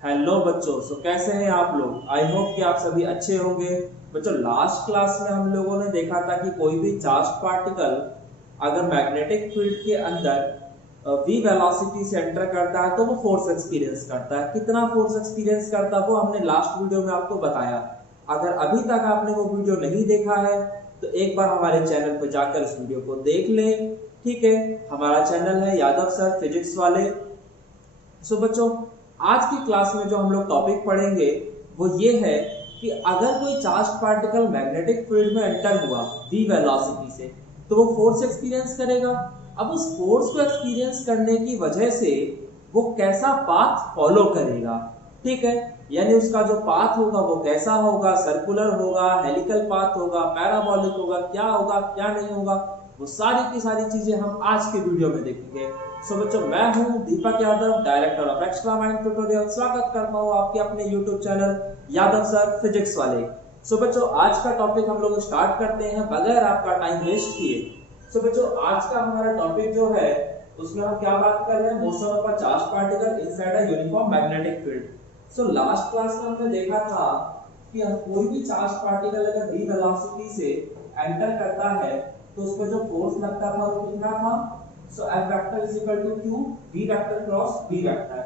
Hello बच्चों, कैसे हैं आप लोग। आई होप कि आप सभी अच्छे होंगे। बच्चों, लास्ट क्लास में हम लोगों ने देखा था कि कोई भी चार्ज पार्टिकल अगर मैग्नेटिक फील्ड के अंदर v वेलोसिटी से एंटर करता है तो वो फोर्स एक्सपीरियंस करता है। कितना फोर्स एक्सपीरियंस करता है वो हमने लास्ट वीडियो में आपको बताया। अगर अभी तक आपने वो वीडियो नहीं देखा है तो एक बार हमारे चैनल पर जाकर इस वीडियो को देख लें। ठीक है, हमारा चैनल है यादव सर फिजिक्स वाले। बच्चों, आज की क्लास में जो हम लोग टॉपिक पढ़ेंगे वो ये है कि अगर कोई चार्ज पार्टिकल मैग्नेटिक फील्ड में एंटर हुआ v वेलोसिटी से तो वो फोर्स एक्सपीरियंस करेगा। अब उस फोर्स को एक्सपीरियंस करने की वजह से वो कैसा पाथ फॉलो करेगा। ठीक है, यानी उसका जो पाथ होगा वो कैसा होगा, सर्कुलर होगा, हेलिकल पाथ होगा, पैराबोलिक होगा, क्या होगा क्या नहीं होगा, वो सारी की सारी चीजें हम आज के वीडियो में देखेंगे। बच्चों, मैं हूं Deepak Yadav, director of extra mind tutorial. स्वागत करता हूं आपके अपने YouTube channel Yadav sir physics वाले। बच्चों, आज का टॉपिक हम लोग स्टार्ट करते हैं बगैर आपका टाइम वेस्ट किए। बच्चों, आज का हमारा टॉपिक जो है उसमें हम क्या बात कर रहे हैं, motion of a charge particle inside a uniform magnetic field. Last class में हमने देखा था कि कोई भी चार्ज पार्टिकल अगर v वेलोसिटी से एंटर करता है तो उस पर जो फोर्स लगता था वो कितना था। F vector is equal to q v vector cross v vector.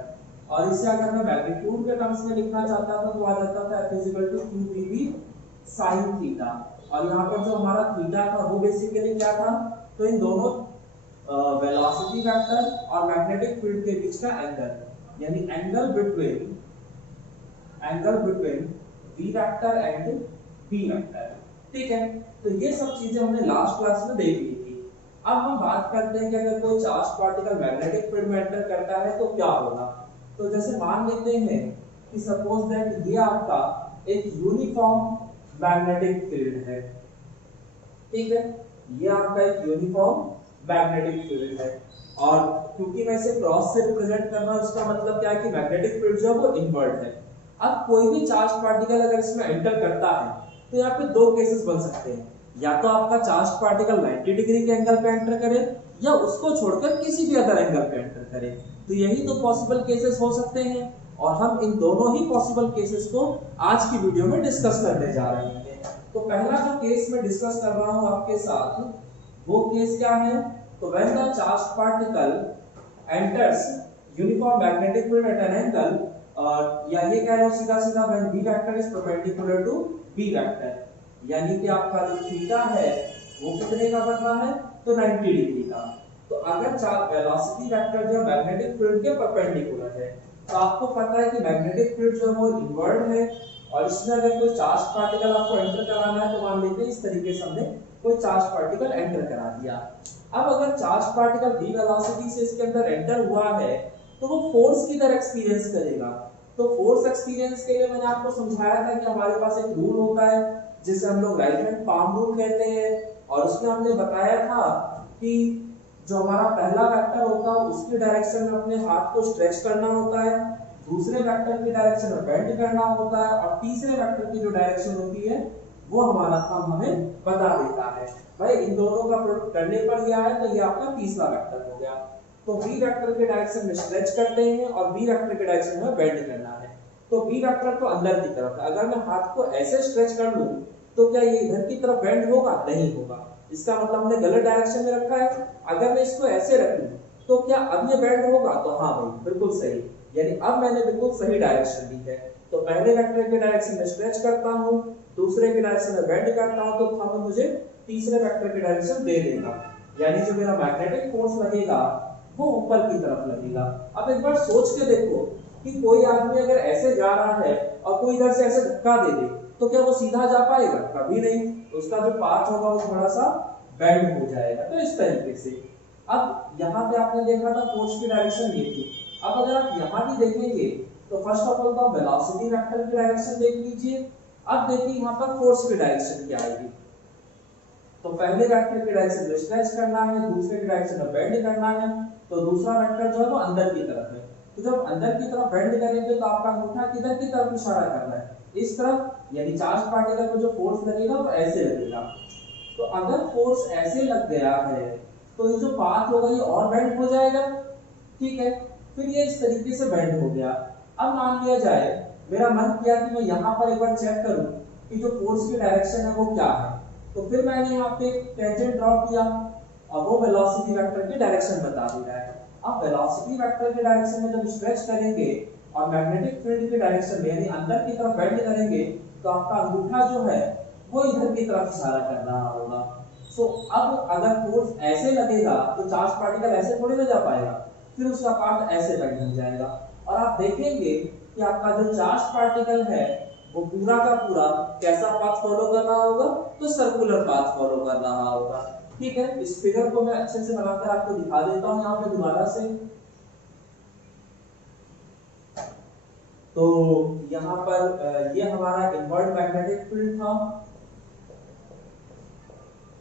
और इसे अगर मैं मैग्नीट्यूड के टर्म्स में लिखना चाहता था तो आ जाता था F is equal to q dv sin theta. और यहाँ पर जो हमारा थीटा था वो बेसिकली क्या था, तो इन दोनों वेलोसिटी वेक्टर और मैग्नेटिक फील्ड के बीच का एंगल, यानी angle between v vector and b vector. ठीक है, तो ये सब चीजें हमने लास्ट क्लास में देख ली थी। अब हम बात करते हैं कि अगर कोई चार्ज पार्टिकल मैग्नेटिक फील्ड में एंटर करता है तो क्या होगा। तो जैसे मान लेते हैं कि सपोज दैट ये आपका एक यूनिफॉर्म मैग्नेटिक फील्ड है। ठीक है, ये आपका एक यूनिफॉर्म मैग्नेटिक फील्ड है और क्योंकि मैं इसे क्रॉस से रिप्रेजेंट कर रहा हूं उसका मतलब क्या है कि मैग्नेटिक फील्ड जो है वो इनवर्ट है। अब कोई भी चार्ज पार्टिकल अगर इसमें एंटर करता है तो यहाँ पे दो केसेस बन सकते हैं, या तो आपका चार्ज पार्टिकल 90 डिग्री के एंगल पे एंटर करे या उसको छोड़कर किसी भी अदर एंगल पे एंटर करे। तो यही तो पॉसिबल केसेस हो सकते हैं और हम इन दोनों ही पॉसिबल केसेस को आज की वीडियो में डिस्कस करने जा रहे हैं। तो पहला जो केस मैं डिस्कस कर रहा हूं आपके साथ वो केस क्या है, तो when the charge particle enters uniform magnetic field at an angle, और या ये कह लो सीधा सीधा when v vector is perpendicular to b vector, यानी कि आपका जो थीटा है वो कितने का बन रहा है, तो 90 डिग्री का। तो अगर चार्ज वेलोसिटी वेक्टर जो मैग्नेटिक फील्ड के परपेंडिकुलर है तो आपको पता है कि मैग्नेटिक फील्ड जो है वो इनवर्ट है और इसमें अगर कोई चार्ज पार्टिकल आपको एंटर कराना है तो मान लेते हैं इस तरीके से हमने कोई चार्ज पार्टिकल एंटर करा दिया। अब अगर चार्ज पार्टिकल v वेलोसिटी से इसके अंदर एंटर हुआ है तो वो फोर्स किधर एक्सपीरियंस करेगा। तो फोर्स एक्सपीरियंस के लिए मैंने आपको समझाया था कि हमारे पास एक रूल होता है जिसे हम लोग राइट हैंड पाम रूल कहते हैं और उसमें हमने बताया था कि जो हमारा पहला वेक्टर होता है उसकी डायरेक्शन में अपने हाथ को स्ट्रेच करना होता है, दूसरे वेक्टर की डायरेक्शन में बेंड करना होता है और तीसरे वेक्टर की जो डायरेक्शन होती है वो हमारा काम हमें बता देता है। भाई इन दोनों का प्रोडक्ट करने पर यह है तो ये आपका तीसरा वेक्टर हो गया। तो v वेक्टर के डायरेक्शन में स्ट्रेच करते हैं और v वेक्टर के डायरेक्शन में बेंड करना है। तो v वेक्टर तो अंदर की तरफ है, अगर मैं हाथ को ऐसे स्ट्रेच कर लूं तो क्या ये इधर की तरफ बेंड होगा, नहीं होगा। इसका मतलब हमने गलत डायरेक्शन में रखा है। अगर मैं इसको ऐसे रख लूं तो क्या अब ये बेंड होगा, तो हाँ भाई बिल्कुल सही, यानी अब मैंने बिल्कुल सही डायरेक्शन दी है। तो पहले वेक्टर के डायरेक्शन में स्ट्रेच करता हूं, दूसरे के डायरेक्शन में बेंड करता हूं तो हमें मुझे तीसरे वेक्टर की डायरेक्शन दे देगा, यानी जो मेरा मैग्नेटिक फोर्स लगेगा वो ऊपर की तरफ लगेगा। अब एक बार सोच के देखो कि कोई आदमी अगर ऐसे जा रहा है और कोई इधर से ऐसे धक्का दे दे तो क्या वो सीधा जा पाएगा, कभी नहीं। उसका जो पाथ होगा वो थोड़ा सा बेंड हो जाएगा। तो इस तरीके से अब यहाँ पे आपने देखा था फोर्स की डायरेक्शन ये थी। अब अगर आप यहाँ भी देखेंगे तो फर्स्ट ऑफ ऑल तो आप वेलोसिटी वेक्टर की डायरेक्शन देख लीजिए। अब देखिए यहाँ पर फोर्स की डायरेक्शन क्या आएगी। तो पहले वेक्टर की डायरेक्शन में स्ट्रेच करना है, दूसरे की डायरेक्शन में बेंड करना है। तो दूसरा वेक्टर जो है वो अंदर की तरफ है, तो जब अंदर की तरफ बेंड करेंगे तो आपका अंगूठा किधर की तरफ इशारा कर रहा है, इस तरफ, यानी चार्ज पार्टिकल को जो फोर्स लगेगा वो ऐसे लगेगा। तो अगर फोर्स ऐसे लग गया है तो ये जो पाथ होगा ये और बेंड हो जाएगा। ठीक है, फिर ये इस तरीके से बेंड हो गया। अब मान लिया जाए मेरा मन किया कि मैं यहाँ पर एक बार चेक करूं कि जो फोर्स की डायरेक्शन है वो क्या है, तो फिर मैंने यहाँ पे टेंजेंट ड्रॉ किया और वो वेलोसिटी वेक्टर की डायरेक्शन बता दी है। अब वेलोसिटी वेक्टर की डायरेक्शन में जब स्ट्रेच करेंगे और मैग्नेटिक फील्ड की डायरेक्शन में यानी अंदर की तरफ बेंड करेंगे तो आपका अंगूठा जो है वो इधर की तरफ इशारा कर रहा होगा। सो अब अगर फोर्स ऐसे लगेगा तो चार्ज पार्टिकल ऐसे थोड़ी ना जा पाएगा, फिर उसका पाथ ऐसे बेंड हो जाएगा और आप देखेंगे कि आपका जो चार्ज पार्टिकल है वो पूरा का पूरा कैसा पाथ फॉलो कर रहा होगा, तो सर्कुलर पाथ फॉलो कर रहा होगा। ठीक है, इस फिगर को मैं अच्छे से बनाकर आपको दिखा देता हूं यहाँ पे दोबारा से। तो यहाँ पर ये हमारा इनवर्ट मैग्नेटिक फील्ड था,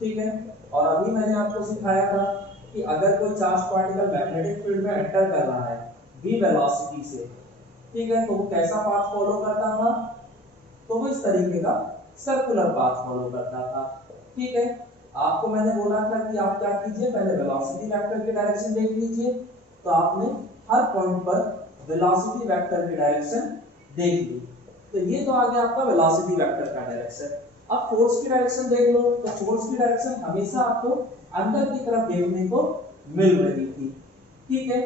ठीक है, और अभी मैंने आपको सिखाया था कि अगर कोई चार्ज पार्टिकल मैग्नेटिक फील्ड में एंटर कर रहा है v वेलोसिटी से, ठीक है, तो वो कैसा पाथ फॉलो करता था, तो वो इस तरीके का सर्कुलर पाथ फॉलो करता था। ठीक है, आपको मैंने बोला था कि आप क्या कीजिए, पहले वेलोसिटी वेक्टर की डायरेक्शन देख लीजिए, तो आपने हर पॉइंट पर वेलोसिटी वेक्टर की डायरेक्शन देख ली, तो ये तो आ गया आपका वेलोसिटी वेक्टर का डायरेक्शन। अब फोर्स की डायरेक्शन देख लो, तो फोर्स की डायरेक्शन हमेशा आपको अंदर की तरफ देखने को मिल रही थी। ठीक है,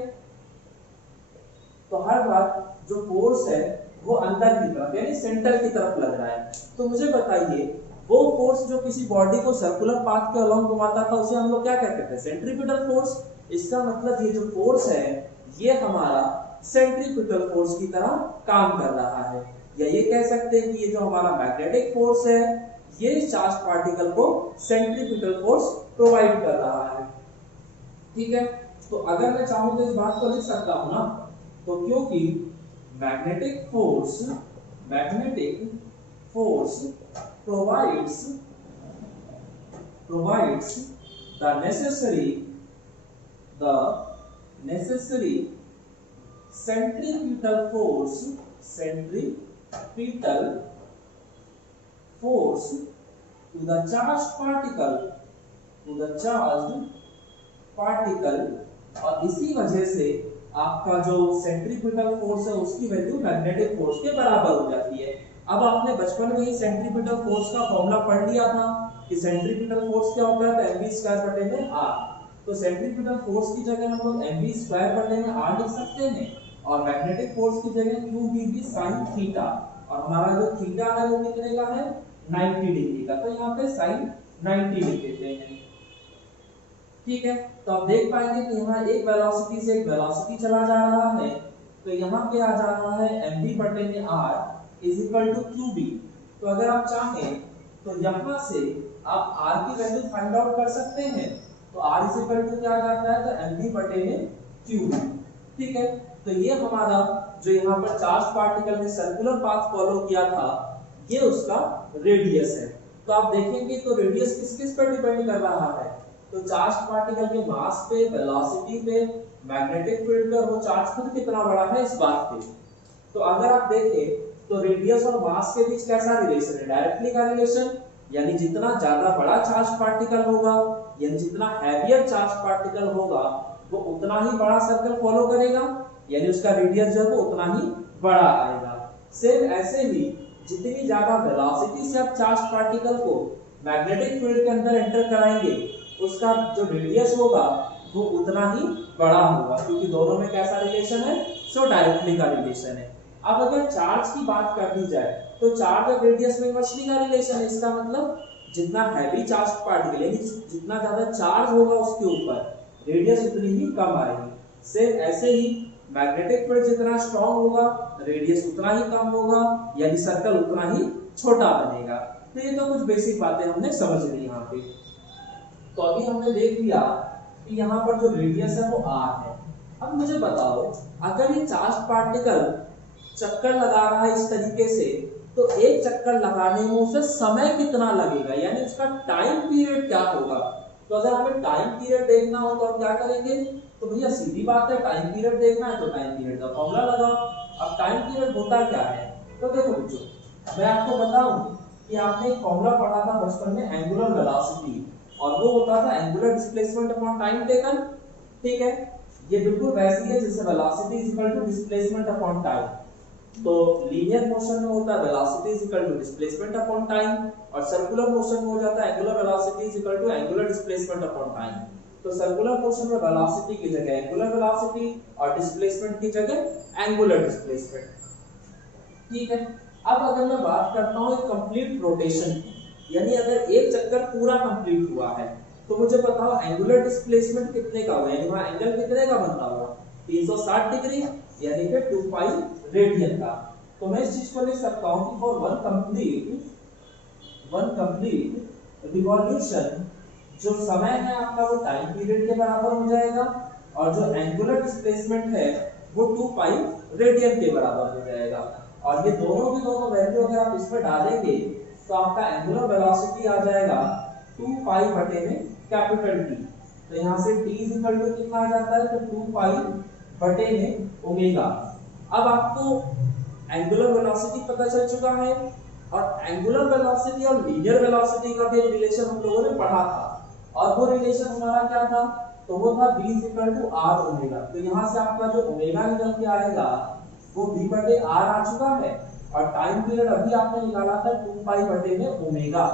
तो हर बार जो फोर्स है वो अंदर की तरफ यानी सेंटर की तरफ लग रहा है। तो मुझे बताइए वो फोर्स जो किसी बॉडी को सर्कुलर पाथ के अलोंग घुमाता था उसे हम लोग क्या कहते थे, सेंट्रीपिटल फोर्स। इसका मतलब ये जो फोर्स है ये हमारा सेंट्रीपिटल फोर्स की तरह काम कर रहा है, या ये कह सकते हैं कि ये जो हमारा मैग्नेटिक फोर्स है ये चार्ज पार्टिकल को सेंट्रीपिटल फोर्स प्रोवाइड कर रहा है। ठीक है, तो अगर मैं चाहूं तो इस बात को लिख सकता हूं ना, तो क्योंकि magnetic force provides the necessary centripetal force to the charged particle, और इसी वजह से आपका जो सेंट्रीपिटल फोर्स है उसकी वैल्यू मैग्नेटिक फोर्स के बराबर हो जाती है। अब आपने बचपन में ही सेंट्रीपिटल फोर्स का फॉर्मूला पढ़ लिया था कि सेंट्रीपिटल फोर्स क्या होता है, mv²/r। तो सेंट्रीपिटल फोर्स की जगह हम लोग mv²/r लिख सकते हैं और मैग्नेटिक फोर्स की जगह qvb sin थीटा, और हमारा जो थीटा है वो कितने का है, 90 डिग्री का, तो यहाँ पे sin 90 लिख देते हैं। ठीक है, तो आप देख पाएंगे कि यहाँ एक वेलोसिटी से एक वेलोसिटी चला जा रहा है, तो यहाँ पे आ जा रहा है mv/r = qb। तो अगर आप चाहें तो यहाँ से आप r की वैल्यू फाइंड आउट कर सकते हैं, तो r क्या आ जाता है, तो mv/qb। ठीक है, तो ये हमारा जो यहाँ पर चार्ज पार्टिकल ने सर्कुलर पाथ फॉलो किया था ये उसका रेडियस है। तो आप देखेंगे तो रेडियस किस किस पर डिपेंड कर रहा है, तो चार्ज पार्टिकल के मास पे, वेलोसिटी पे, मैग्नेटिक फील्ड पे, और वो चार्ज खुद कितना बड़ा है इस बात पे। तो अगर आप देखें तो रेडियस और मास के बीच कैसा रिलेशन है, डायरेक्टली का रिलेशन, यानी जितना ज्यादा बड़ा चार्ज पार्टिकल होगा यानी जितना हैवियर चार्ज पार्टिकल होगा वो उतना ही बड़ा सर्कल फॉलो करेगा, यानी उसका रेडियस जो है वो उतना ही बड़ा आएगा। सेम ऐसे ही जितनी ज्यादा वेलोसिटी से आप चार्ज पार्टिकल को मैग्नेटिक फील्ड के अंदर एंटर कराएंगे उसका जो रेडियस होगा वो उतना ही बड़ा होगा, क्योंकि दोनों में कैसा रिलेशन है, सो डायरेक्टली का रिलेशन है। अब अगर चार्ज की बात कर दी जाए तो चार्ज और रेडियस में इनवर्सली का रिलेशन है। इसका मतलब जितना हैवी चार्ज पार्टिकल यानी जितना ज्यादा चार्ज होगा उसके ऊपर रेडियस उतनी ही कम आएगी। सेम ऐसे ही मैग्नेटिक फील्ड जितना स्ट्रांग होगा रेडियस उतना ही कम होगा, यानी सर्कल उतना ही छोटा बनेगा। तो ये तो कुछ बेसिक बातें हमने समझ ली यहाँ पे। तो अभी हमने देख लिया कि यहाँ पर जो रेडियस है वो r है। अब मुझे बताओ अगर ये चार्ज पार्टिकल चक्कर लगा रहा है इस तरीके से, तो एक चक्कर लगाने में उसे समय कितना लगेगा, यानी उसका टाइम पीरियड क्या होगा। तो अगर हमें टाइम पीरियड देखना हो तो हम क्या करेंगे, तो भैया सीधी बात है, टाइम पीरियड देखना है तो टाइम पीरियड का फॉर्मूला लगाओ। अब टाइम पीरियड होता क्या है, तो देखो बच्चों मैं आपको बताऊं कि आपने एक फॉर्मूला पढ़ा था बचपन में एंगुलर वेलोसिटी, और वो होता था angular displacement upon time taken. ठीक है, ये बिल्कुल वैसी है जैसे velocity is equal to displacement upon time. तो लीनियर मोशन में होता है velocity is equal to displacement upon time, और सर्कुलर मोशन में हो जाता है angular velocity is equal to angular displacement upon time. तो सर्कुलर मोशन में वेलोसिटी की जगह एंगुलर वेलोसिटी और डिस्प्लेसमेंट की जगह एंगुलर डिस्प्लेसमेंट। ठीक है, अब अगर मैं बात करता हूँ एक कंप्लीट रोटेशन की, यानी अगर एक चक्कर पूरा कंप्लीट हुआ है तो मुझे बताओ एंगुलर डिस्प्लेसमेंट कितने का हुआ, यानी वहां एंगल कितने का बनता हुआ 360 डिग्री, यानी कि 2 पाई रेडियन का। तो मैं इस चीज को लिख सकता हूं कि फॉर वन कंप्लीट रिवॉल्यूशन जो समय है आपका वो टाइम पीरियड के बराबर हो जाएगा, और जो एंगुलर डिस्प्लेसमेंट है वो 2 पाई रेडियन के बराबर हो जाएगा। और ये दोनों की दोनों वैल्यू अगर आप इसमें डालेंगे तो आपका एंगुलर वेलोसिटी आ जाएगा 2 पाई बटे में कैपिटल टी। तो यहाँ से t इज इक्वल टू कितना आ जाता है, तो 2 पाई बटे में ओमेगा। अब आपको एंगुलर वेलोसिटी पता चल चुका है, और एंगुलर वेलोसिटी और लीनियर वेलोसिटी का भी रिलेशन हम लोगों ने पढ़ा था, और वो रिलेशन हमारा क्या था, तो वो था v is equal to r omega. तो यहाँ से आपका जो ओमेगा निकल के आएगा वो v बटे r आ चुका है, और टाइम पीरियड अभी आपने निकाला था 2 पाई बटे में ओमेगा।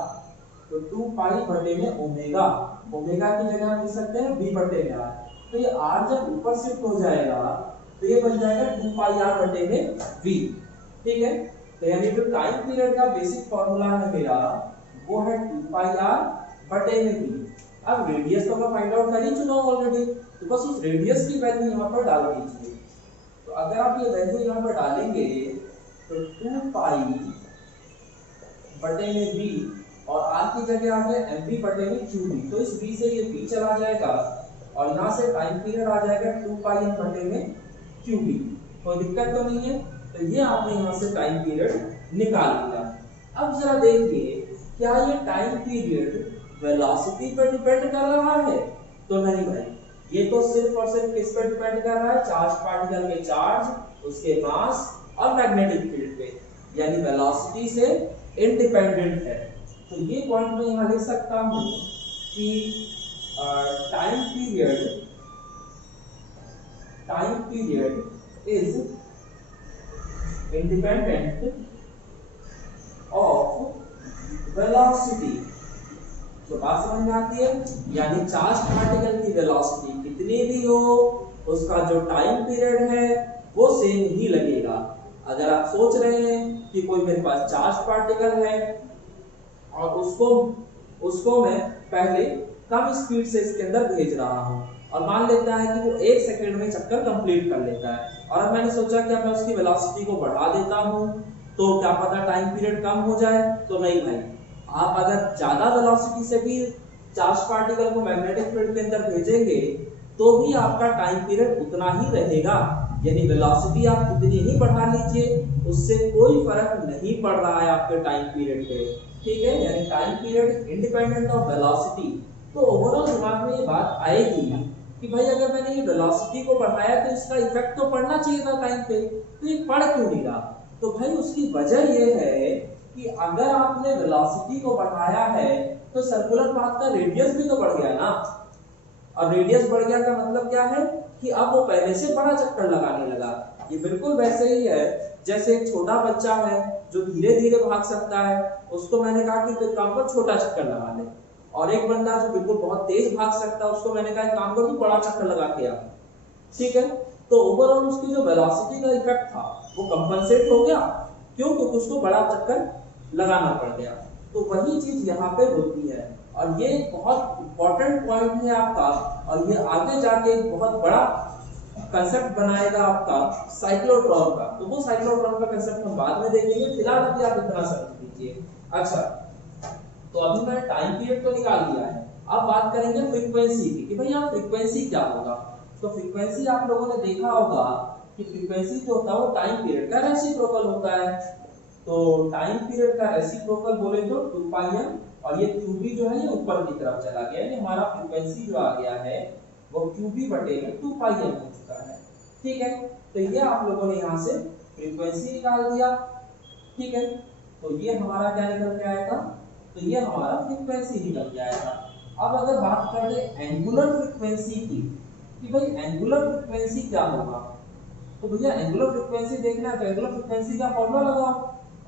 तो 2 पाई बटे में ओमेगा, ओमेगा की जगह हम लिख सकते हैं v बटे में r। तो ये r जब ऊपर शिफ्ट हो जाएगा तो ये बन जाएगा 2 पाई r बटे में v। ठीक है, तो यानी जो टाइम पीरियड का बेसिक फार्मूला है मेरा वो है 2 पाई r बटे में v। अब रेडियस तो मैं फाइंड आउट कर ही चुका हूं ऑलरेडी, तो बस उस रेडियस की वैल्यू यहां पर डाल दीजिए। तो अगर आप ये वैल्यू यहां पर डालेंगे तो 2 पाई बटे में v, और r की जगह आ गया mv बटे में qv। तो इस v से ये v चला जाएगा, और यहां से टाइम पीरियड आ जाएगा 2 पाई m बटे में qv। कोई दिक्कत तो नहीं है। तो ये आपने यहां से टाइम पीरियड निकाल लिया। अब जरा देखिए क्या ये टाइम पीरियड वेलोसिटी पर डिपेंड कर रहा है, तो नहीं भाई, ये तो सिर्फ और सिर्फ किस पर डिपेंड कर रहा है, चार्ज पार्टिकल के चार्ज, उसके मास और मैग्नेटिक फील्ड पे, यानी वेलोसिटी से इंडिपेंडेंट है। तो ये पॉइंट मैं यहां लिख सकता हूं कि time period is independent of velocity. तो बात समझ में आती है, यानी चार्ज पार्टिकल की वेलोसिटी कितनी भी हो उसका जो टाइम पीरियड है वो सेम ही लगेगा। अगर आप सोच रहे हैं कि कोई मेरे पास चार्ज पार्टिकल है और उसको मैं पहले कम स्पीड से इसके अंदर भेज रहा हूं, और मान लेता है कि वो 1 सेकंड में चक्कर कंप्लीट कर लेता है, और अब मैंने सोचा कि मैं उसकी वेलोसिटी को बढ़ा देता हूं तो क्या पता टाइम पीरियड कम हो जाए। तो नहीं भाई, आप अगर ज्यादा वेलोसिटी से भी चार्ज पार्टिकल को मैग्नेटिक फील्ड के अंदर भेजेंगे तो भी आपका टाइम पीरियड उतना ही रहेगा, यानी वेलोसिटी आप कितनी ही बढ़ा लीजिए उससे कोई फर्क नहीं पड़ रहा है आपके टाइम पीरियड पे। ठीक है, यानी time period independent of velocity. तो ओवरऑल दिमाग में ये बात आएगी कि भाई अगर मैंने ये वेलोसिटी को बढ़ाया तो इसका इफेक्ट तो पड़ना चाहिए था टाइम पे, तो ये पड़ क्यों नहीं रहा। तो भाई उसकी वजह ये है कि अगर आपने वेलोसिटी को बढ़ाया है तो सर्कुलर पाथ का रेडियस भी तो बढ़ गया ना, और रेडियस बढ़ गया का मतलब क्या है कि अब वो पहले से बड़ा चक्कर लगाने लगा। ये बिल्कुल वैसे ही है जैसे एक छोटा बच्चा है जो धीरे धीरे भाग सकता है, उसको मैंने कहा कि तू काम पर छोटा चक्कर लगा ले, और एक बंदा जो बिल्कुल बहुत तेज भाग सकता है उसको मैंने कहा काम कर तू बड़ा चक्कर लगा के आ। ठीक है, तो ओवरऑल उसकी जो वेलोसिटी का इफेक्ट था वो कंपनसेट हो गया, क्यों, क्योंकि उसको बड़ा चक्कर लगाना पड़ गया। तो वही चीज यहाँ पे होती है, और ये बहुत इंपॉर्टेंट पॉइंट है आपका, और ये आगे जाके एक बहुत बड़ा कंसेप्ट बनाएगा आपका साइक्लोट्रॉन का। तो वो साइक्लोट्रॉन का कंसेप्ट हम बाद में देखेंगे, फिलहाल अभी आप इतना समझ लीजिए। अच्छा, तो अभी मैंने टाइम पीरियड तो निकाल दिया है, अब बात करेंगे फ्रीक्वेंसी की कि भाई यहाँ फ्रीक्वेंसी क्या होगा। तो फ्रीक्वेंसी आप लोगों ने देखा होगा कि फ्रीक्वेंसी जो होता है वो टाइम पीरियड का रेसिप्रोकल होता है। तो टाइम पीरियड का रेसिप्रोकल बोले तो 2 पाई m, और ये qb जो है ये ऊपर की तरफ चला गया, यानी हमारा फ्रीक्वेंसी जो आ गया है वो qb बटे में 2 पाई m हो चुका है। ठीक है, तो ये आप लोगों ने यहाँ से फ्रीक्वेंसी निकाल दिया। ठीक है, तो ये हमारा क्या निकल के आएगा, तो ये हमारा फ्रीक्वेंसी निकल के आएगा। अब अगर बात कर ले एंगुलर फ्रीक्वेंसी की कि भाई एंगुलर फ्रीक्वेंसी क्या होगा, तो भैया एंगुलर फ्रीक्वेंसी देखना है तो एंगुलर फ्रीक्वेंसी का फॉर्मूला लगाओ,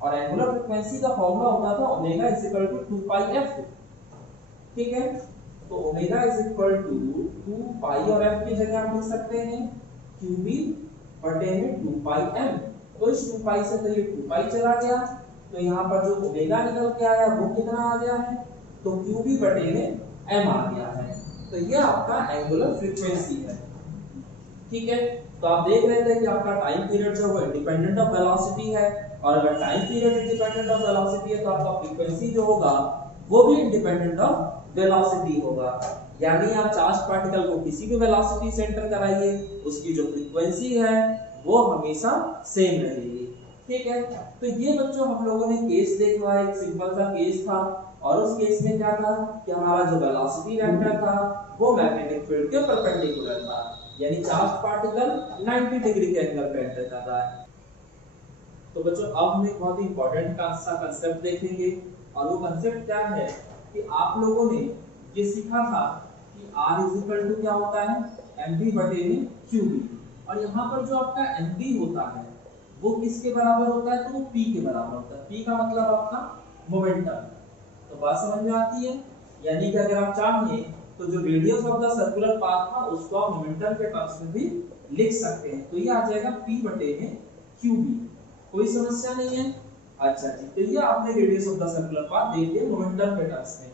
और एंगुलर फ्रीक्वेंसी का फॉर्मूला होता था omega is equal to 2 pi F. ठीक है, तो omega is equal to 2 pi और एफ की जगह आप लिख सकते हैं क्यूबी बटे में 2 पाई एम। तो इस 2 पाई से तो ये 2 पाई चला गया, तो यहाँ पर जो ओमेगा निकल के आया वो कितना आ गया है, तो क्यूबी बटे में एम आ गया है। तो ये आपका एंगुलर फ्रीक्वेंसी है। ठीक है, तो आप देख रहे थे कि आपका टाइम पीरियड जो है इंडिपेंडेंट ऑफ वेलोसिटी है, और अगर time period independent of velocity है तो आपका फ्रीक्वेंसी जो होगा वो भी इंडिपेंडेंट ऑफ वेलोसिटी होगा। यानी आप चार्ज पार्टिकल को किसी भी वेलोसिटी से एंटर कराइए, उसकी जो फ्रीक्वेंसी है वो हमेशा सेम रहेगी। ठीक है, तो ये बच्चों हम लोगों ने केस देखा, एक सिंपल सा केस था, और उस केस में क्या था कि हमारा जो वेलोसिटी वेक्टर था वो मैग्नेटिक फील्ड के परपेंडिकुलर था, यानी चार्ज पार्टिकल 90 डिग्री के एंगल पे एंटर कर रहा है। तो बच्चों अब हम एक बहुत ही इंपॉर्टेंट सा कांसेप्ट देखेंगे, और वो कांसेप्ट क्या है कि आप लोगों ने ये सीखा था कि R इक्वल टू क्या होता है, mv बटे में qb, और यहाँ पर जो आपका mv होता है वो किसके बराबर होता है, तो वो p के बराबर होता है। p का मतलब आपका मोमेंटम। तो बात समझ में आती है, यानी कि अगर आप चाहें तो जो radius of the circular path था उसको आप मोमेंटम के टर्म्स में भी लिख सकते हैं। तो ये आ जाएगा p बटे में qb, कोई समस्या नहीं है। अच्छा जी, तो ये आपने radius of the circular path देख लिया मोमेंटम के टर्म्स में।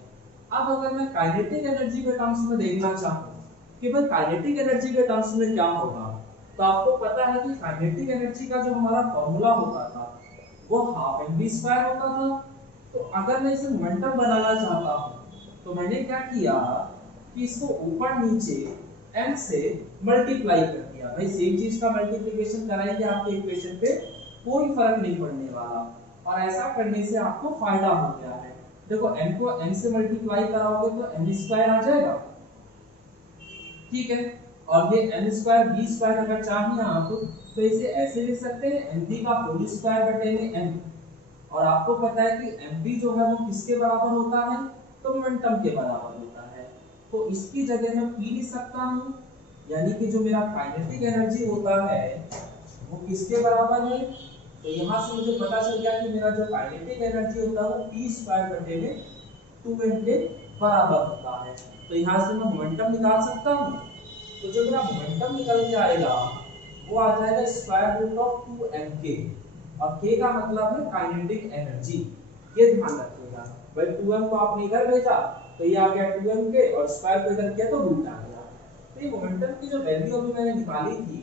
अब अगर मैं काइनेटिक एनर्जी के टर्म्स में देखना चाहूं कि भाई काइनेटिक एनर्जी के टर्म्स में क्या होगा, तो आपको पता है कि काइनेटिक एनर्जी का जो हमारा फॉर्मूला होता था वो हाफ mv स्क्वायर होता था। तो अगर मैं इसे मोमेंटम बनाना चाहता हूं तो मैंने क्या किया कि इसको ऊपर नीचे m से मल्टीप्लाई कर दिया। भाई सेम चीज का मल्टीप्लिकेशन कराएंगे आपके इक्वेशन पे कोई फर्क नहीं पड़ने वाला, और ऐसा करने से आपको फायदा हो गया है। देखो m को m से मल्टीप्लाई कराओगे तो m स्क्वायर आ जाएगा, ठीक है, और ये m स्क्वायर b स्क्वायर अगर चाहिए आप तो इसे ऐसे लिख सकते हैं mv का होल स्क्वायर बटे में m, और आपको पता है कि mv जो है वो किसके बराबर होता है, तो मोमेंटम के बराबर होता है। तो इसकी जगह मैं p लिख सकता हूं, यानी कि जो मेरा काइनेटिक एनर्जी होता है वो किसके बराबर है, तो यहां से मुझे पता चल गया कि मेरा जो काइनेटिक एनर्जी होता है वो p स्क्वायर बटे में 2m के बराबर होता है। तो यहां से मैं मोमेंटम निकाल सकता हूं, तो जो मेरा मोमेंटम निकल के आएगा वो आ जाएगा स्क्वायर रूट ऑफ 2mk, और k का मतलब है काइनेटिक एनर्जी। ये ध्यान रखिएगा, भाई 2m को आपने इधर भेजा तो ये आ गया 2mk, और स्क्वायर को इधर किया तो रूट आ गया। तो ये मोमेंटम की जो वैल्यू अभी मैंने निकाली थी,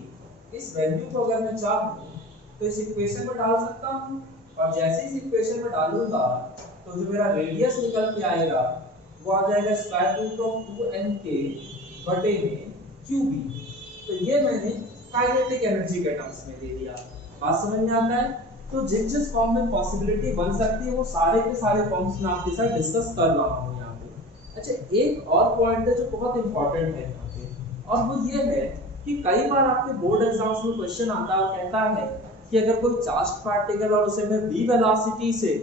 इस वैल्यू को अगर मैं चाहूं तो इस इक्वेशन में डाल सकता हूं, और जैसे इस इक्वेशन में डालूंगा तो जो मेरा रेडियस निकल के आएगा वो आ जाएगा स्क्वायर रूट ऑफ 2mk बटे में qb। तो ये मैंने काइनेटिक एनर्जी के टर्म्स में दे दिया। बात समझ में आता है? तो जिस जिस फॉर्म में पॉसिबिलिटी बन सकती है वो सारे के सारे फॉर्म्स में आपके साथ डिस्कस कर रहा हूं यहाँ पे। अच्छा, एक और पॉइंट है जो बहुत इंपॉर्टेंट है यहाँ पे, और वो ये है कि कई बार आपके बोर्ड एग्जाम्स में क्वेश्चन आता है, कहता है कि अगर कोई चार्ज पार्टिकल और उसे मैं v वेलोसिटी से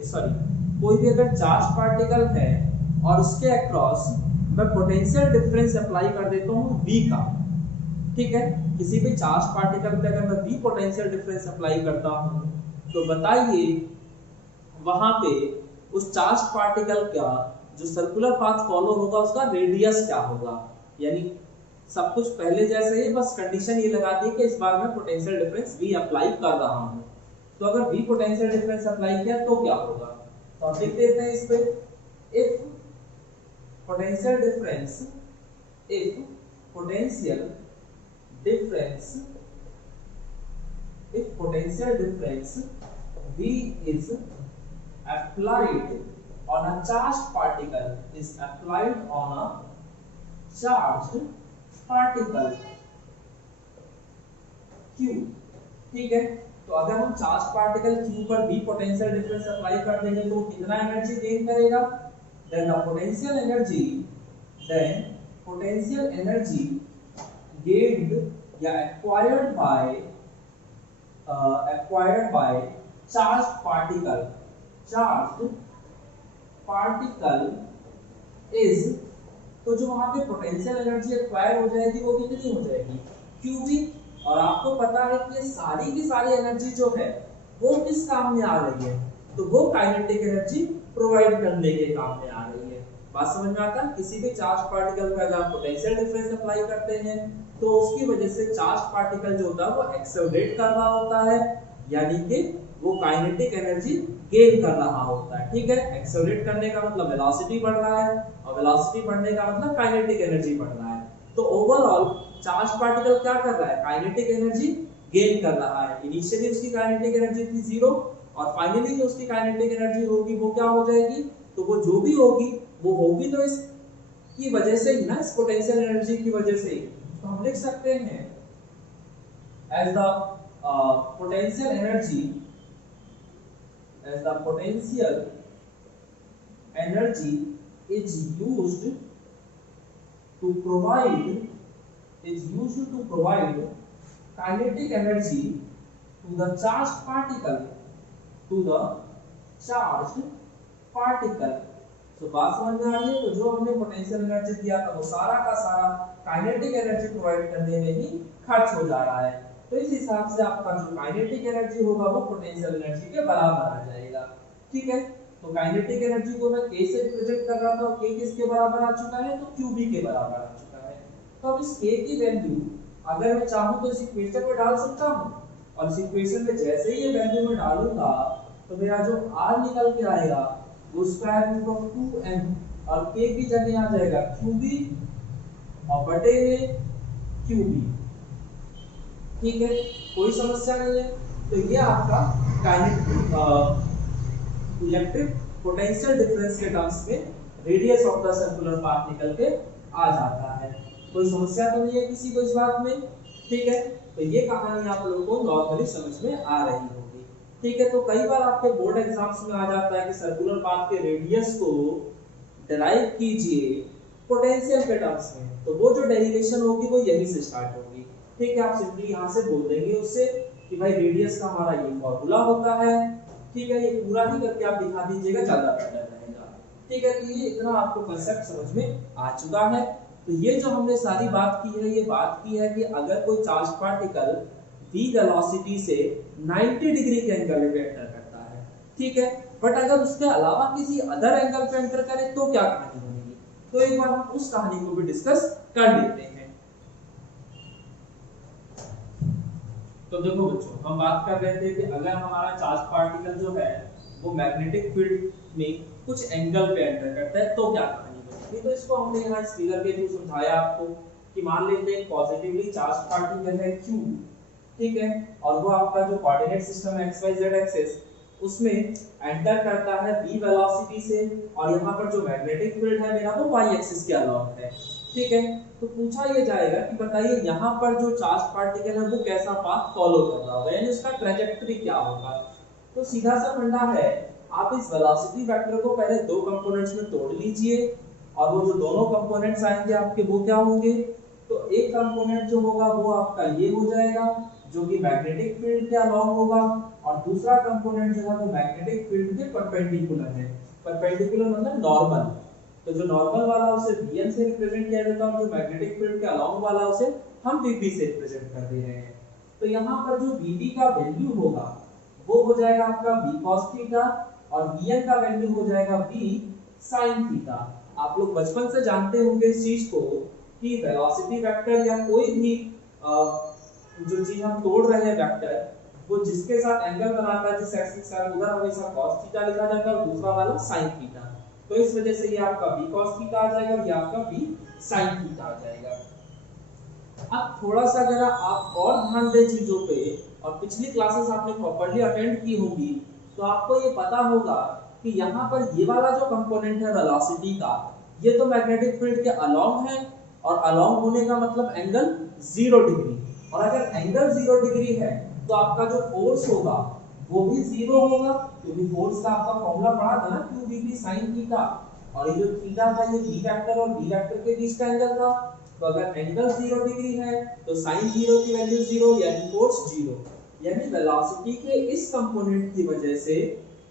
कोई भी अगर चार्ज पार्टिकल है और उसके अक्रॉस मैं पोटेंशियल डिफरेंस अप्लाई कर देता हूँ v का, ठीक है, किसी भी चार्ज पार्टिकल पे अगर मैं v पोटेंशियल डिफरेंस अप्लाई करता हूँ तो बताइए वहां पे उस चार्ज पार्टिकल का जो सर्कुलर पाथ फॉलो होगा उसका रेडियस क्या होगा। यानी सब कुछ पहले जैसे ही, बस कंडीशन ये लगा दी कि इस बार मैं पोटेंशियल डिफरेंस v अप्लाई कर रहा हूं। तो अगर v पोटेंशियल डिफरेंस अप्लाई किया तो क्या होगा, तो आप लिख देते हैं इस पे if potential difference v is applied on a charged particle q, ठीक है। तो अगर हम चार्ज पार्टिकल q पर v पोटेंशियल डिफरेंस अप्लाई कर देंगे तो कितना एनर्जी गेन करेगा, देन पोटेंशियल एनर्जी gained या acquired by charged particle is, तो जो वहां पे पोटेंशियल एनर्जी एक्वायर हो जाएगी वो कितनी हो जाएगी, qv, और आपको पता है कि ये सारी की सारी एनर्जी जो है वो किस काम में आ रही है, तो वो काइनेटिक एनर्जी प्रोवाइड करने के काम में आ रही है। बात समझ में आता है? किसी भी चार्ज पार्टिकल का जब पोटेंशियल डिफरेंस अप्लाई करते हैं तो उसकी वजह से चार्ज पार्टिकल जो होता है वो एक्सेलरेट कर रहा होता है, यानी कि वो काइनेटिक एनर्जी गेन कर रहा होता है। ठीक है, एक्सेलरेट करने का मतलब वेलोसिटी बढ़ रहा है और वेलोसिटी बढ़ने का मतलब काइनेटिक एनर्जी बढ़ रहा है। तो ओवरऑल चार्ज पार्टिकल क्या कर रहा है, काइनेटिक एनर्जी गेन कर रहा है। इनिशियली उसकी काइनेटिक एनर्जी थी 0 और फाइनली जो उसकी काइनेटिक एनर्जी होगी वो क्या हो जाएगी, तो वो जो भी होगी वो होगी तो इसकी वजह से ही ना, इस पोटेंशियल एनर्जी की वजह से ही। तो हम लिख सकते हैं as the potential energy, as the potential energy is used to provide kinetic energy to the charged particle, तो बात समझ में आ रही है? तो जो हमने पोटेंशियल एनर्जी दिया था वो सारा का सारा काइनेटिक एनर्जी प्रोवाइड करने में ही खर्च हो जा रहा है। तो इस हिसाब से आपका जो काइनेटिक एनर्जी होगा वो पोटेंशियल एनर्जी के बराबर आ जाएगा। ठीक है, तो काइनेटिक एनर्जी को मैं k से रिप्रेजेंट कर रहा था और k किसके बराबर आ चुका है, तो qb के बराबर आ चुका है। तो अब इस k की वैल्यू अगर मैं चाहूं तो इस इक्वेशन में डाल सकता हूं, और इस इक्वेशन में जैसे ही ये वैल्यू मैं डालूंगा तो मेरा जो r निकल के आएगा वो स्क्वायर रूट ऑफ 2m और k की जगह आ जाएगा qb और बटे में qb। ठीक है, कोई समस्या नहीं है। तो ये आपका काइनेटिक इलेक्ट्रिक पोटेंशियल डिफरेंस के टर्म्स में radius of the circular path निकल के आ जाता है। कोई समस्या तो नहीं है किसी को इस बात में? ठीक है, तो ये कहानी आप लोगों को नॉर्मली समझ में आ रही होगी। ठीक है, तो कई बार आपके बोर्ड एग्जाम्स में आ जाता है कि सर्कुलर पाथ के रेडियस को डिराइव कीजिए पोटेंशियल के टर्म्स में, तो वो जो डेरिवेशन होगी वो यहीं से स्टार्ट होगी। ठीक है, आप सिंपली यहाँ से बोल देंगे उससे कि भाई रेडियस का हमारा ये फॉर्मूला होता है। ठीक है, ये पूरा ही करके आप दिखा दीजिएगा, ज्यादा बेटर रहेगा। ठीक है, तो ये इतना आपको कांसेप्ट समझ में आ चुका है। तो ये जो हमने सारी बात की है, ये बात की है कि अगर कोई चार्ज पार्टिकल v वेलोसिटी से 90 डिग्री के एंगल पे एंटर करता है, ठीक है, बट अगर उसके अलावा किसी अदर एंगल पे एंटर करे तो क्या कहानी बनेगी, तो एक बार हम उस कहानी को भी डिस्कस कर लेते हैं। तो देखो बच्चों, हम बात कर रहे थे कि अगर हमारा चार्ज पार्टिकल जो है वो मैग्नेटिक फील्ड में कुछ एंगल पे एंटर करता है तो क्या कहानी बनेगी। तो इसको हमने यहाँ इस फिगर के थ्रू समझाया आपको कि मान लेते हैं पॉजिटिवली चार्ज पार्टिकल है q, ठीक है, और वो आपका जो कोऑर्डिनेट सिस्टम है xyz एक्सिस उसमें एंटर करता है v वेलोसिटी से, और यहाँ पर जो मैग्नेटिक फील्ड है मेरा वो y एक्सिस के अलोंग है। ठीक है, तो पूछा ये जाएगा कि बताइए यहाँ पर जो चार्ज पार्टिकल है वो कैसा पाथ फॉलो कर रहा होगा, यानी उसका ट्रैजेक्टरी क्या होगा। तो सीधा सा फंडा है, आप इस वेलोसिटी वेक्टर को पहले दो कंपोनेंट्स में तोड़ लीजिए और वो जो दोनों कंपोनेंट्स आएंगे आपके वो क्या होंगे, तो एक कंपोनेंट जो होगा वो आपका ये हो जाएगा जो कि मैग्नेटिक फील्ड के अलोंग होगा, और दूसरा कंपोनेंट जो है वो मैग्नेटिक फील्ड के परपेंडिकुलर है। परपेंडिकुलर मतलब नॉर्मल, तो जो नॉर्मल वाला उसे Vn से रिप्रेजेंट किया जाता है और जो मैग्नेटिक फील्ड के अलोंग वाला उसे हम Vp से रिप्रेजेंट कर दे रहे हैं। तो यहाँ पर जो Vp का वैल्यू होगा वो हो जाएगा आपका v cos थीटा और Vn का वैल्यू हो जाएगा v sin थीटा। आप लोग बचपन से जानते होंगे इस चीज को कि वेलोसिटी वेक्टर या कोई भी जो चीज हम तोड़ रहे हैं वेक्टर, वो जिसके साथ एंगल बनाता है जिस एक्सिस का, उधर हमेशा cos थीटा लिखा जाता है और दूसरा वाला sin थीटा। तो इस वजह से ये आपका v cos थीटा आ जाएगा और ये आपका v sin थीटा आ जाएगा। अब थोड़ा सा जरा आप और ध्यान दें चीजों पे, और पिछली क्लासेस आपने प्रॉपर्ली अटेंड की होगी तो आपको ये पता होगा कि यहाँ पर ये वाला जो कंपोनेंट है वेलोसिटी का, ये तो मैग्नेटिक फील्ड के अलोंग है, और अलोंग होने का मतलब एंगल 0 डिग्री, और अगर एंगल 0 डिग्री है तो आपका जो फोर्स होगा वो भी 0 होगा, क्योंकि फोर्स का आपका फॉर्मूला पढ़ा था ना q v p sin theta, और ये जो थीटा था ये v वेक्टर और v वेक्टर के बीच का एंगल था। तो अगर एंगल 0 डिग्री है तो sin 0 की वैल्यू 0 यानी फोर्स 0, यानी वेलोसिटी के इस कंपोनेंट की वजह से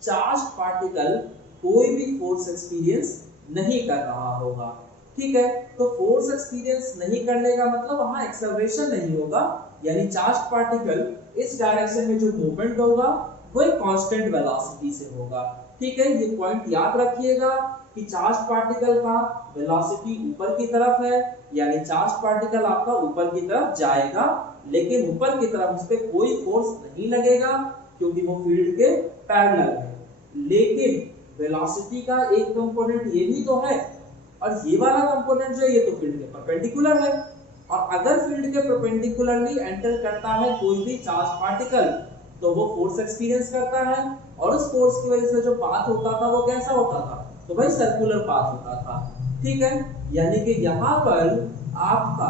चार्ज पार्टिकल कोई भी फोर्स एक्सपीरियंस नहीं कर रहा होगा। ठीक है, तो फोर्स एक्सपीरियंस नहीं करने का मतलब वहां एक्सेलरेशन नहीं होगा, यानी चार्ज पार्टिकल इस डायरेक्शन में जो मूवमेंट होगा वो एक कांस्टेंट वेलोसिटी से होगा। ठीक है, ये पॉइंट याद रखिएगा कि चार्ज पार्टिकल का वेलोसिटी ऊपर की तरफ है, यानी चार्ज पार्टिकल आपका ऊपर की तरफ जाएगा, लेकिन ऊपर की तरफ उस पर कोई फोर्स नहीं लगेगा क्योंकि वो फील्ड के पैरेलल है। लेकिन वेलोसिटी का एक कंपोनेंट ये भी तो है, और ये वाला कंपोनेंट जो है ये तो फील्ड के परपेंडिकुलर है, और अगर फील्ड के परपेंडिकुलरली एंटर करता है कोई भी चार्ज पार्टिकल तो वो फोर्स एक्सपीरियंस करता है, और उस फोर्स की वजह से जो पाथ होता था वो कैसा होता था, तो भाई सर्कुलर पाथ होता था। ठीक है, यानी कि यहाँ पर आपका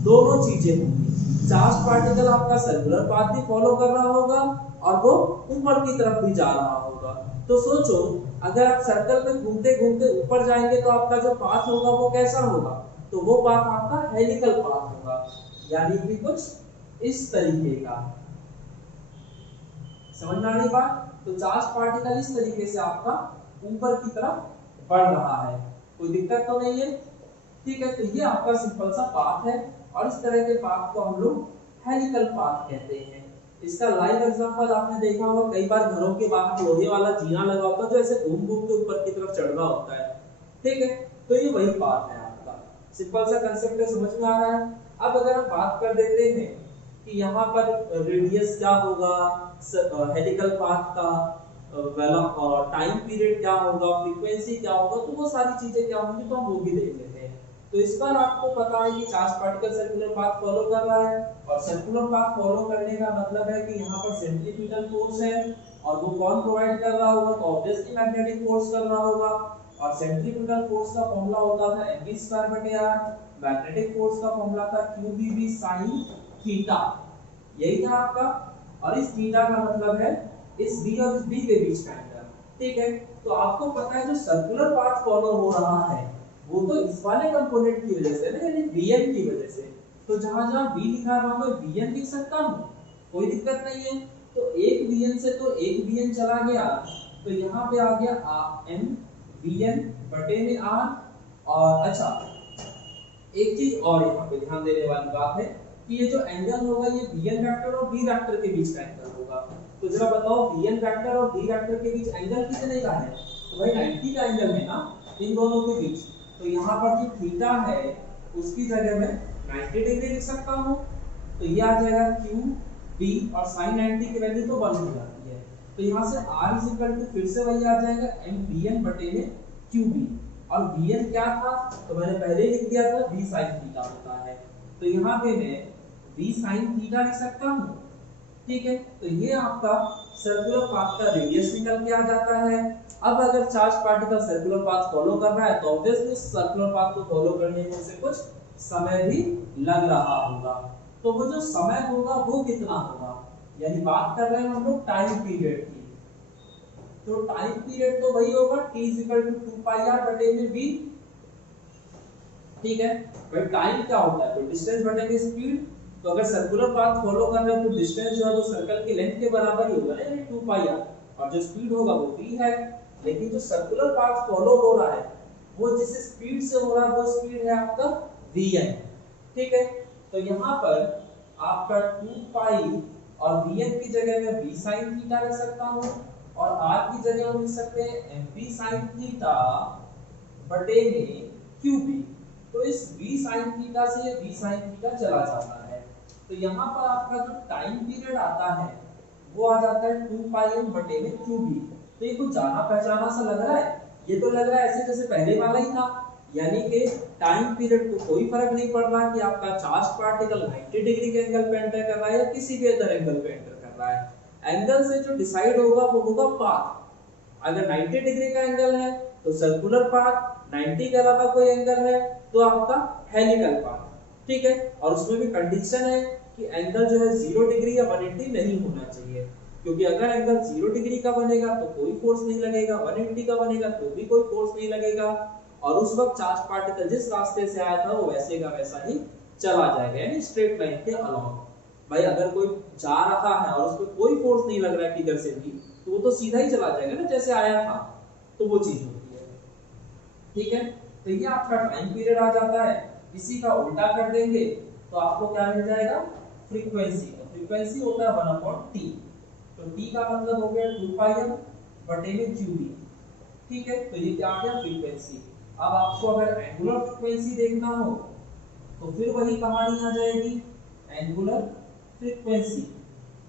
दोनों चीजें होंगी, चार्ज पार्टिकल आपका सर्कुलर पाथ भी फॉलो कर रहा होगा और वो ऊपर की तरफ भी जा रहा होगा। तो सोचो अगर आप सर्कल में घूमते घूमते ऊपर जाएंगे तो आपका जो पाथ होगा वो कैसा होगा, तो वो पाथ आपका हेलिकल पाथ होगा, यानी कि कुछ इस तरीके का। समझ में आ रही बात? तो चार्ज पार्टिकल इस तरीके से आपका ऊपर की तरफ बढ़ रहा है, कोई दिक्कत तो नहीं है। ठीक है, तो ये आपका सिंपल सा पाथ है, और इस तरह के पाथ को हम लोग हेलिकल पाथ कहते हैं। इसका लाइव एग्जांपल आपने देखा होगा, कई बार घरों के बाहर लोहे वाला जीना लगा होता है जो ऐसे घूम घूम के ऊपर की तरफ चढ़ रहा होता है। ठीक है, तो ये वही पाथ है आपका, सिंपल सा कंसेप्ट है, समझ में आ रहा है। अब अगर हम बात कर देते हैं कि यहाँ पर रेडियस क्या होगा हेलिकल पाथ का, और टाइम पीरियड क्या होगा, फ्रीक्वेंसी क्या होगा, तो वो सारी चीजें क्या होंगी तो हम वो भी देख लेते हैं। तो इस पर आपको पता है कि charge particle circular path follow कर रहा है, और सर्कुलर पाथ फॉलो करने का मतलब है कि यहाँ पर सेंट्रीफ्यूगल फोर्स है, और वो कौन प्रोवाइड कर रहा होगा, तो ऑब्वियसली मैग्नेटिक फोर्स कर रहा होगा, और सेंट्रीफ्यूगल फोर्स का फॉर्मूला होता था mv²/r, मैग्नेटिक फोर्स का फॉर्मूला था qvb sin थीटा, यही था आपका। और इस थीटा का मतलब है इस b और इस b के बीच का एंगल। ठीक है, तो आपको पता है जो सर्कुलर पाथ फॉलो हो रहा है वो तो इस वाले कंपोनेंट की वजह से ना, यानी bn की वजह से। तो जहां जहां b लिखा है वहां मैं bn लिख सकता हूं, कोई दिक्कत नहीं है। तो एक bn से तो एक bn चला गया, तो यहाँ पे आ गया m bn बटे में r। और अच्छा एक चीज और यहाँ पे ध्यान देने वाली बात है कि ये जो एंगल होगा ये bn वेक्टर और b वेक्टर के बीच का एंगल होगा। तो जरा बताओ bn वेक्टर और b वेक्टर के बीच एंगल कितने का है, तो भाई 90 का एंगल है ना इन दोनों के बीच। तो यहाँ पर जो थीटा है उसकी जगह मैं 90 डिग्री लिख सकता हूँ, तो ये आ जाएगा q b और sin 90 की वैल्यू तो 1 हो जाती है, तो यहाँ से r फिर से वही आ जाएगा m bn बटे में qb, और bn क्या था तो मैंने पहले लिख दिया था b sin थीटा होता है, तो यहाँ पे मैं b sin थीटा लिख सकता हूँ। ठीक है, तो ये आपका सर्कुलर पाथ का रेडियस निकल के आ जाता है। अब अगर charge particle circular path follow कर रहा है तो ऑब्वियसली सर्कुलर पाथ को फॉलो करने में उसे कुछ समय भी लग रहा होगा, तो वो जो समय होगा वो कितना होगा, यानी बात कर रहे हैं हम लोग टाइम पीरियड की। तो टाइम पीरियड तो वही होगा t 2πr बटे में v। ठीक है, भाई टाइम क्या होता है, तो डिस्टेंस बटे में स्पीड। तो अगर सर्कुलर पाथ फॉलो कर रहे हो तो डिस्टेंस जो है वो सर्कल की लेंथ के बराबर ही होगा, यानी 2πr, और जो स्पीड होगा वो v है। लेकिन जो सर्कुलर पाथ फॉलो हो रहा है वो जिस स्पीड से हो रहा है वो स्पीड है आपका vn। ठीक है, तो यहाँ पर आपका 2π और vn की जगह मैं v sin थीटा रख सकता हूँ, और r की जगह हम लिख सकते हैं mv sin थीटा बटे में qb। तो इस v sin थीटा से ये v sin थीटा चला जाता है, तो यहाँ पर आपका जो टाइम पीरियड आता है वो आ जाता है 2πm बटे में qb। तो ये कुछ जाना पहचाना सा लग रहा है, ये तो लग रहा है ऐसे जैसे पहले वाला ही था, यानी कि टाइम पीरियड को कोई फर्क नहीं पड़ रहा कि आपका चार्ज पार्टिकल 90 डिग्री के एंगल पे एंटर कर रहा है या किसी भी अदर एंगल पे एंटर कर रहा है। एंगल से जो डिसाइड होगा वो होगा पाथ। अगर 90 डिग्री का एंगल है तो सर्कुलर पाथ, 90 के अलावा कोई एंगल है तो आपका हेलिकल पाथ। ठीक है, और उसमें भी कंडीशन है कि एंगल जो है 0 डिग्री या 180 नहीं होना चाहिए, क्योंकि अगर एंगल 0 डिग्री का बनेगा तो कोई फोर्स नहीं लगेगा, 180 का बनेगा तो भी कोई फोर्स नहीं लगेगा, और उस वक्त चार्ज पार्टिकल जिस रास्ते से आया था वो वैसे का वैसा ही चला जाएगा, यानी स्ट्रेट लाइन के अलोंग। भाई अगर कोई जा रहा है और उस पर कोई फोर्स नहीं लग रहा है किधर से भी, तो वो तो सीधा ही चला जाएगा ना जैसे आया था, तो वो चीज होती है। ठीक है, तो ये आपका टाइम पीरियड आ जाता है। इसी का उल्टा कर देंगे तो आपको क्या मिल जाएगा, फ्रीक्वेंसी। तो फ्रीक्वेंसी होता है 1/t। तो t का मतलब हो गया 2πm बटे में qb। ठीक है, तो ये क्या आ गया, फ्रीक्वेंसी। अब आपको अगर एंगुलर फ्रीक्वेंसी देखना हो तो फिर वही कहानी आ जाएगी, एंगुलर फ्रीक्वेंसी।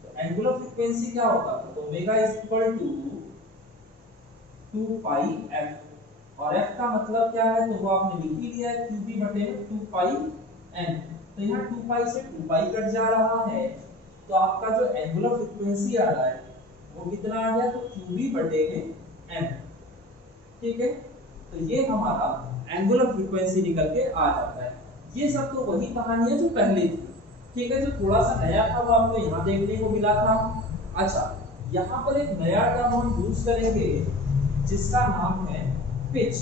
तो एंगुलर फ्रीक्वेंसी क्या होता है, तो omega is equal to 2πf, और f का मतलब क्या है, तो वो आपने लिख ही लिया है, qb बटे में 2πm। तो यहाँ 2π से 2π कट जा रहा है, तो आपका जो एंगुलर फ्रीक्वेंसी आ रहा है वो कितना आ गया, तो qb बटे में m। ठीक है, तो ये हमारा एंगुलर फ्रीक्वेंसी निकल के आ जाता है। ये सब तो वही कहानी है जो पहले थी। ठीक है, जो थोड़ा सा नया था वो आपको यहाँ देखने को मिला था। अच्छा, यहाँ पर एक नया टर्म हम यूज करेंगे जिसका नाम है पिच।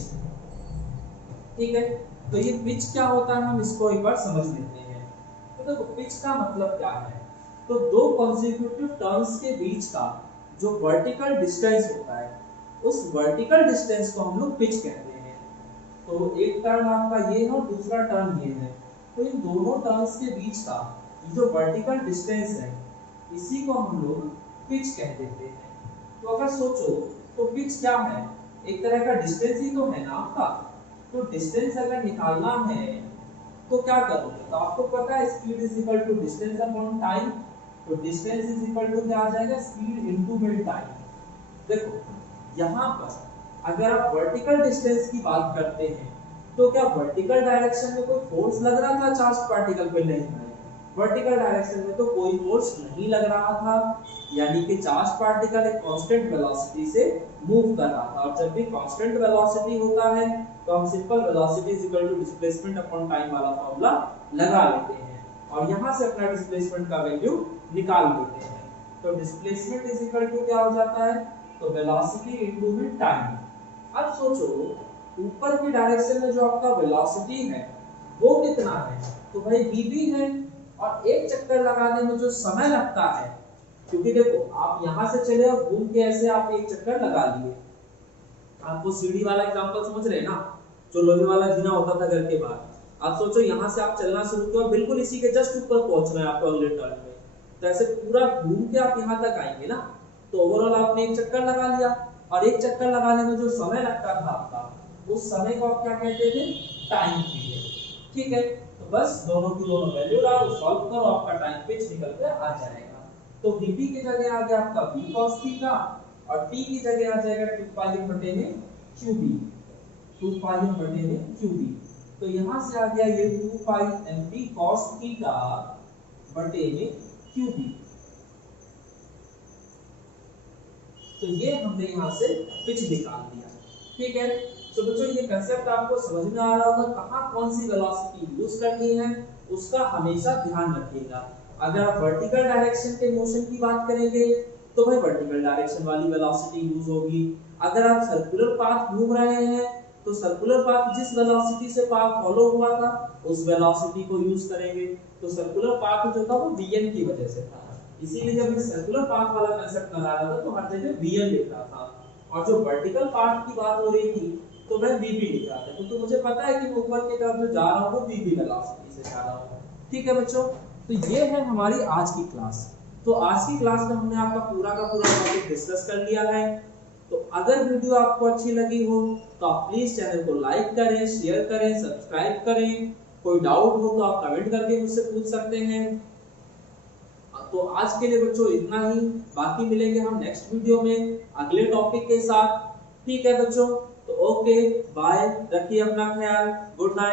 ठीक है, तो ये पिच क्या होता है, हम इसको एक बार समझ लेते हैं। तो देखो, पिच का मतलब क्या है, तो दो कॉन्सेक्यूटिव टर्म्स के बीच का जो वर्टिकल डिस्टेंस होता है, उस वर्टिकल डिस्टेंस को हम लोग पिच कहते हैं। तो एक टर्म आपका ये है और दूसरा टर्म ये है, तो इन दोनों टर्म्स के बीच का जो वर्टिकल डिस्टेंस है इसी को हम लोग पिच कह देते हैं। तो अगर सोचो तो पिच क्या है, एक तरह का डिस्टेंस ही तो है ना आपका। तो डिस्टेंस अगर निकालना है तो क्या करोगे, तो आपको पता है speed is equal to distance upon time. तो डिस्टेंस इज इक्वल टू क्या आ जाएगा, स्पीड इनटू में टाइम। देखो यहाँ पर अगर आप वर्टिकल डिस्टेंस की बात करते हैं तो क्या वर्टिकल डायरेक्शन में कोई फोर्स लग रहा था चार्ज पार्टिकल पे, नहीं है। वर्टिकल डायरेक्शन में तो कोई फोर्स नहीं लग रहा था, यानी कि चार्ज पार्टिकल एक कांस्टेंट वेलोसिटी से मूव कर रहा था। और जब भी कांस्टेंट वेलोसिटी होता है तो हम simple velocity is equal to displacement upon time वाला फॉर्मूला लगा लेते हैं और यहां से अपना डिस्प्लेसमेंट का वैल्यू निकाल लेते हैं। तो डिस्प्लेसमेंट इज इक्वल टू क्या हो जाता है, तो वेलोसिटी इनटू में टाइम। अब सोचो ऊपर की डायरेक्शन में जो आपका वेलोसिटी है वो कितना है, तो भाई vb है। और एक चक्कर लगाने में जो समय लगता है, क्योंकि देखो आप यहां से चले और घूम के ऐसे आप एक चक्कर लगा लिए। आपको सीढ़ी वाला एग्जांपल समझ रहे हैं ना, जो लोहे वाला जीना होता था घर के बाहर। आप सोचो यहां से आप चलना शुरू किया और बिल्कुल इसी के जस्ट ऊपर पहुंचना है आपको अगले टर्न में, तो ऐसे पूरा घूम के आप यहां तक आएंगे ना। तो ओवरऑल आपने एक चक्कर लगा लिया, और एक चक्कर लगाने में जो समय लगता था आपका, उस समय को आप क्या कहते थे, टाइम पीरियड। ठीक है, तो बस दोनों की दोनों वैल्यू डालो, सॉल्व करो, आपका टाइम पिच निकल के आ जाएगा। तो vp की जगह आ गया आपका v cos थीटा, और t की जगह आ जाएगा 2πm बटे में qb, 2πm बटे में qb। तो यहां से आ गया ये 2πmp cos थीटा बटे में qb। तो ये हमने यहाँ से पिच निकाल दिया। ठीक है, तो बच्चों ये कांसेप्ट आपको समझ में आ रहा होगा, कहाँ कौन सी वेलोसिटी यूज करनी है उसका हमेशा ध्यान रखिएगा। अगर आप वर्टिकल डायरेक्शन के मोशन की बात करेंगे तो भाई वर्टिकल डायरेक्शन वाली वेलोसिटी यूज होगी। अगर आप सर्कुलर पाथ घूम रहे हैं तो सर्कुलर पाथ जिस वेलोसिटी से पाथ फॉलो हुआ था उस वेलोसिटी को यूज करेंगे। तो सर्कुलर पाथ जो था वो vn की वजह से था, इसीलिए जब मैं सर्कुलर पाथ वाला कांसेप्ट बना रहा था तो हर जगह vn लिख रहा था, और जो वर्टिकल पाथ की बात हो रही थी तो मैं vb लिख रहा था, क्योंकि मुझे पता है कि ऊपर की तरफ जो जा रहा हूं वो vb वेलोसिटी से जा रहा हूं। ठीक है बच्चों, तो ये है हमारी आज की क्लास। तो आज की क्लास में हमने आपका पूरा का पूरा टॉपिक डिस्कस कर लिया है। तो अगर वीडियो आपको अच्छी लगी हो तो आप प्लीज चैनल को लाइक करें, शेयर करें, सब्सक्राइब करें। कोई डाउट हो तो आप कमेंट करके मुझसे पूछ सकते हैं। तो आज के लिए बच्चों इतना ही, बाकी मिलेंगे हम नेक्स्ट वीडियो में अगले टॉपिक के साथ। ठीक है बच्चों, तो ओके बाय, रखिए अपना ख्याल, गुड नाइट।